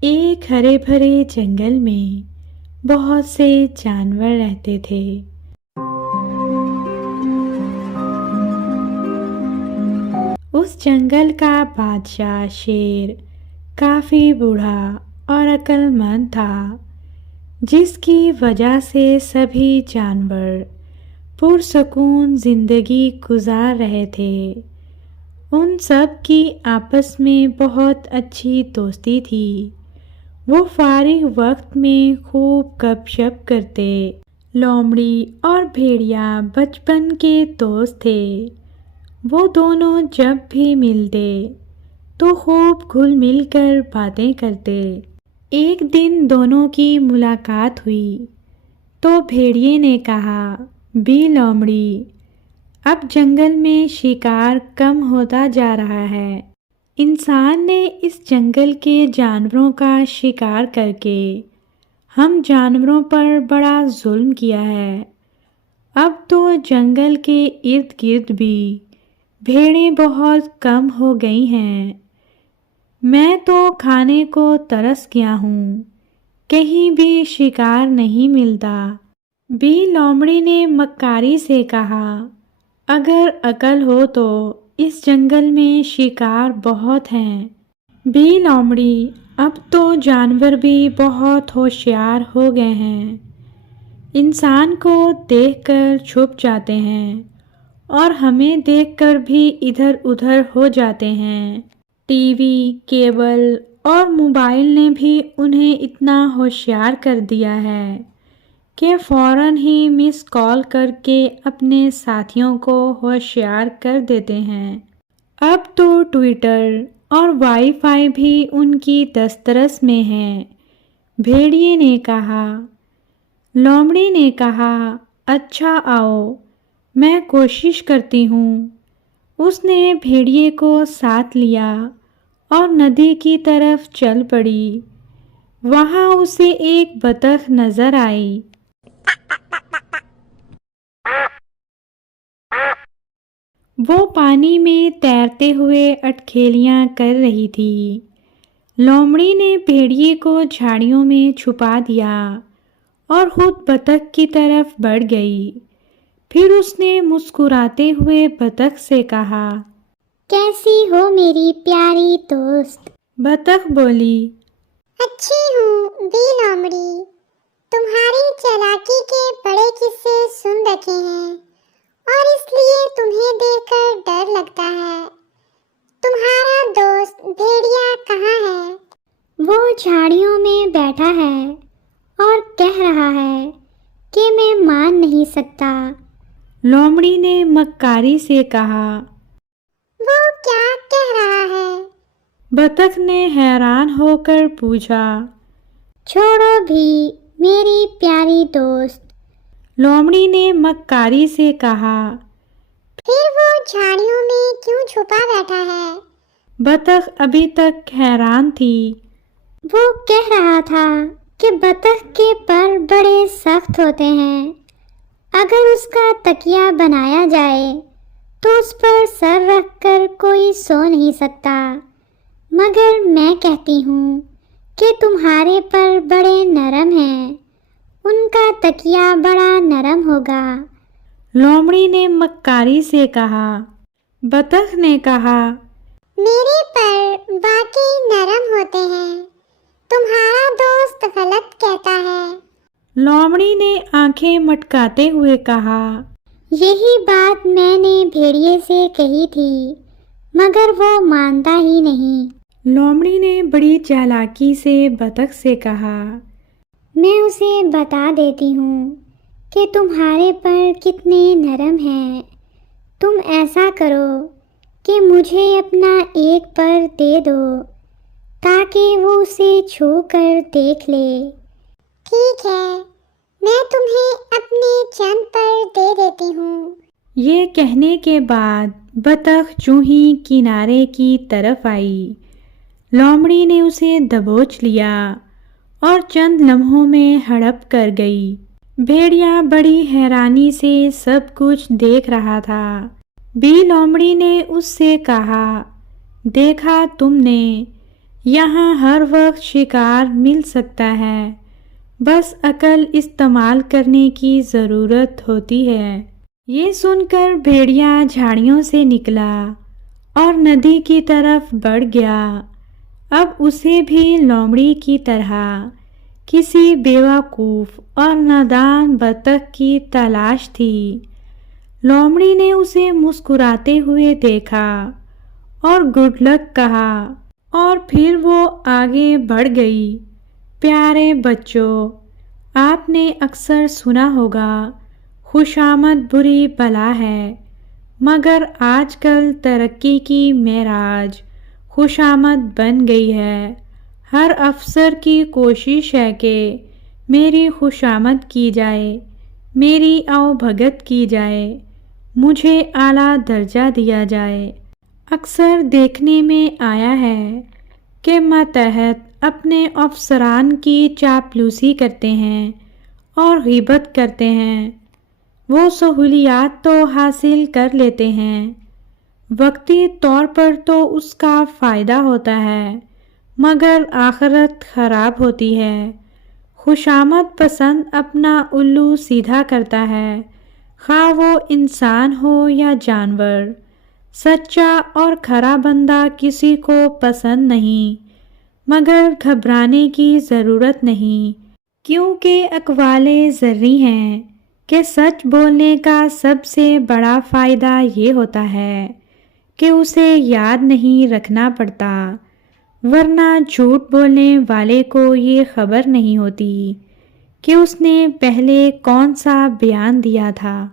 ایک ہرے بھرے جنگل میں بہت سے جانور رہتے تھے۔ اس جنگل کا بادشاہ شیر کافی بوڑھا اور عقل مند تھا، جس کی وجہ سے سبھی جانور پرسکون زندگی گزار رہے تھے۔ ان سب کی آپس میں بہت اچھی دوستی تھی۔ وہ فارغ وقت میں خوب گپ شپ کرتے۔ لومڑی اور بھیڑیا بچپن کے دوست تھے۔ وہ دونوں جب بھی ملتے تو خوب گھل مل کر باتیں کرتے۔ ایک دن دونوں کی ملاقات ہوئی تو بھیڑیے نے کہا، بھی لومڑی، اب جنگل میں شکار کم ہوتا جا رہا ہے۔ انسان نے اس جنگل کے جانوروں کا شکار کر کے ہم جانوروں پر بڑا ظلم کیا ہے۔ اب تو جنگل کے ارد گرد بھی بھیڑیں بہت کم ہو گئی ہیں۔ میں تو کھانے کو ترس گیا ہوں، کہیں بھی شکار نہیں ملتا۔ بھی لومڑی نے مکاری سے کہا، اگر عقل ہو تو اس جنگل میں شکار بہت ہیں۔ بھی لومڑی، اب تو جانور بھی بہت ہوشیار ہو گئے ہیں۔ انسان کو دیکھ کر چھپ جاتے ہیں اور ہمیں دیکھ کر بھی ادھر ادھر ہو جاتے ہیں۔ ٹی وی، کیبل اور موبائل نے بھی انہیں اتنا ہوشیار کر دیا ہے کہ فوراً ہی مس کال کر کے اپنے ساتھیوں کو ہوشیار کر دیتے ہیں۔ اب تو ٹویٹر اور وائی فائی بھی ان کی دسترس میں ہے۔ بھیڑیے نے کہا۔ لومڑی نے کہا، اچھا آؤ، میں کوشش کرتی ہوں۔ اس نے بھیڑیے کو ساتھ لیا اور ندی کی طرف چل پڑی۔ وہاں اسے ایک بطخ نظر آئی۔ وہ پانی میں تیرتے ہوئے اٹکھیلیاں کر رہی تھی۔ لومڑی نے بھیڑیے کو جھاڑیوں میں چھپا دیا اور خود بطخ کی طرف بڑھ گئی۔ پھر اس نے مسکراتے ہوئے بطخ سے کہا، کیسی ہو میری پیاری دوست؟ بطخ بولی، اچھی ہوں بھی لومڑی، تمہاری چالاکی کے بڑے قصے سن رکھے ہیں اور اس لیے تمہیں دیکھ کر ڈر لگتا ہے۔ تمہارا دوست بھیڑیا کہاں ہے؟ وہ جھاڑیوں میں بیٹھا ہے اور کہہ رہا ہے کہ میں مان نہیں سکتا۔ لومڑی نے مکاری سے کہا۔ وہ کیا کہہ رہا ہے؟ بطخ نے حیران ہو کر پوچھا۔ چھوڑو بھی میری پیاری دوست، لومڑی نے مکاری سے کہا۔ پھر وہ جھاڑیوں میں کیوں چھپا بیٹھا ہے؟ بطخ ابھی تک حیران تھی۔ وہ کہہ رہا تھا کہ بطخ کے پر بڑے سخت ہوتے ہیں۔ اگر اس کا تکیہ بنایا جائے تو اس پر سر رکھ کر کوئی سو نہیں سکتا، مگر میں کہتی ہوں کہ تمہارے پر بڑے نرم ہیں، ان کا تکیہ بڑا نرم ہوگا۔ لومڑی نے مکاری سے کہا۔ بطخ نے کہا، میرے پر واقعی نرم ہوتے ہیں، تمہارا دوست غلط کہتا ہے۔ لومڑی نے آنکھیں مٹکاتے ہوئے کہا۔ یہی بات میں نے بھیڑیے سے کہی تھی، مگر وہ مانتا ہی نہیں۔ لومڑی نے بڑی چالاکی سے بطخ سے کہا، میں اسے بتا دیتی ہوں کہ تمہارے پر کتنے نرم ہیں۔ تم ایسا کرو کہ مجھے اپنا ایک پر دے دو تاکہ وہ اسے چھو کر دیکھ لے۔ ٹھیک ہے، میں تمہیں اپنے چند پر دے دیتی ہوں۔ یہ کہنے کے بعد بطخ چوں ہی کنارے کی طرف آئی، لومڑی نے اسے دبوچ لیا اور چند لمحوں میں ہڑپ کر گئی۔ بھیڑیا بڑی حیرانی سے سب کچھ دیکھ رہا تھا۔ بھی لومڑی نے اس سے کہا، دیکھا تم نے، یہاں ہر وقت شکار مل سکتا ہے، بس عقل استعمال کرنے کی ضرورت ہوتی ہے۔ یہ سن کر بھیڑیا جھاڑیوں سے نکلا اور ندی کی طرف بڑھ گیا۔ اب اسے بھی لومڑی کی طرح کسی بیوقوف اور نادان بطخ کی تلاش تھی۔ لومڑی نے اسے مسکراتے ہوئے دیکھا اور گڈ لک کہا اور پھر وہ آگے بڑھ گئی۔ پیارے بچوں، آپ نے اکثر سنا ہوگا خوشامد بری بلا ہے، مگر آج کل ترقی کی معراج خوشامد بن گئی ہے۔ ہر افسر کی کوشش ہے کہ میری خوشامد کی جائے، میری آؤ بھگت کی جائے، مجھے اعلیٰ درجہ دیا جائے۔ اکثر دیکھنے میں آیا ہے کہ ماتحت اپنے افسران کی چاپلوسی کرتے ہیں اور غیبت کرتے ہیں۔ وہ سہولیات تو حاصل کر لیتے ہیں، وقتی طور پر تو اس کا فائدہ ہوتا ہے، مگر آخرت خراب ہوتی ہے۔ خوشامد پسند اپنا الو سیدھا کرتا ہے، خواہ وہ انسان ہو یا جانور۔ سچا اور کھرا بندہ کسی کو پسند نہیں، مگر گھبرانے کی ضرورت نہیں، کیونکہ اقوال زرعی ہیں کہ سچ بولنے کا سب سے بڑا فائدہ یہ ہوتا ہے کہ اسے یاد نہیں رکھنا پڑتا، ورنہ جھوٹ بولنے والے کو یہ خبر نہیں ہوتی کہ اس نے پہلے کون سا بیان دیا تھا۔